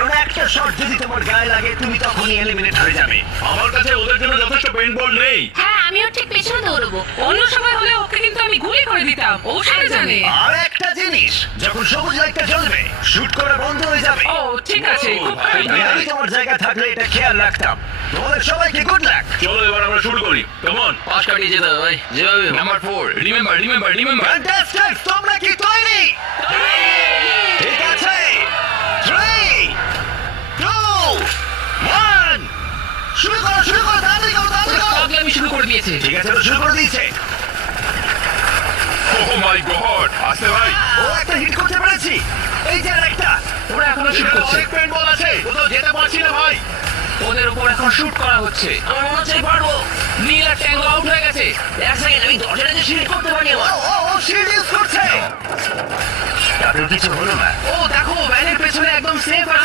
কারণ একটা শট যদি তোমার গায়ে লাগে তুমি তখনই এলিমিনেট হয়ে যাবে। আমার কাছে ওদের জন্য যথেষ্ট পেইন্টবল নেই। হ্যাঁ আমিও ঠিক পেছনে দৌড়বো। অন্য সময় হলে ওকে কিন্তু আমি গুলি করে দিতাম, ও সেটা জানে। আর একটা জিনিস, যখন সবুজ লাইটটা জ্বলবে শুট করা বন্ধ হয়ে যাবে। ও ঠিক আছে, খুব ভাই, ভালো। আমি তোমার জায়গায় থাকলে এটা খেয়াল রাখতাম। তোমাদের সবাইকে গুড লাক। চলো এবার আমরা শুরু করি। কেমন? পাশ কাটিয়ে যেতে হবে ভাই, যেভাবে number 4 remember remember remember. Fantastic, তোমরা কি তৈরি? ঠিক আছে, 3 2 1 শুরু করো, তাড়াতাড়ি করো, তাড়াতাড়ি করো। পাগলামি শুরু করে দিয়েছে। ঠিক আছে, ও শুরু করে দিয়েছে। ও মাই গড, আসতে ভাই। ও একটা হিট করতে পেরেছি। এই যে আরেকটা। ওরা এখনো শুট করছে। অনেক পেইন্টবল আছে, কোথাও যেতে পারছি না ভাই। ওদের উপর এখন শুট করা হচ্ছে। আমার মনে হচ্ছে পারবো। নীল আর ট্যাঙ্গো আউট হয়ে গেছে। এক সেকেন্ড, আমি দরজাটাকে শিল্ড করতে পারি ও আমার। ও ও শিল্ড ইউজ করছে। তাতেও কিছু হলো না। ও দেখো, ভ্যানের পেছনে একদম সেফ আছে।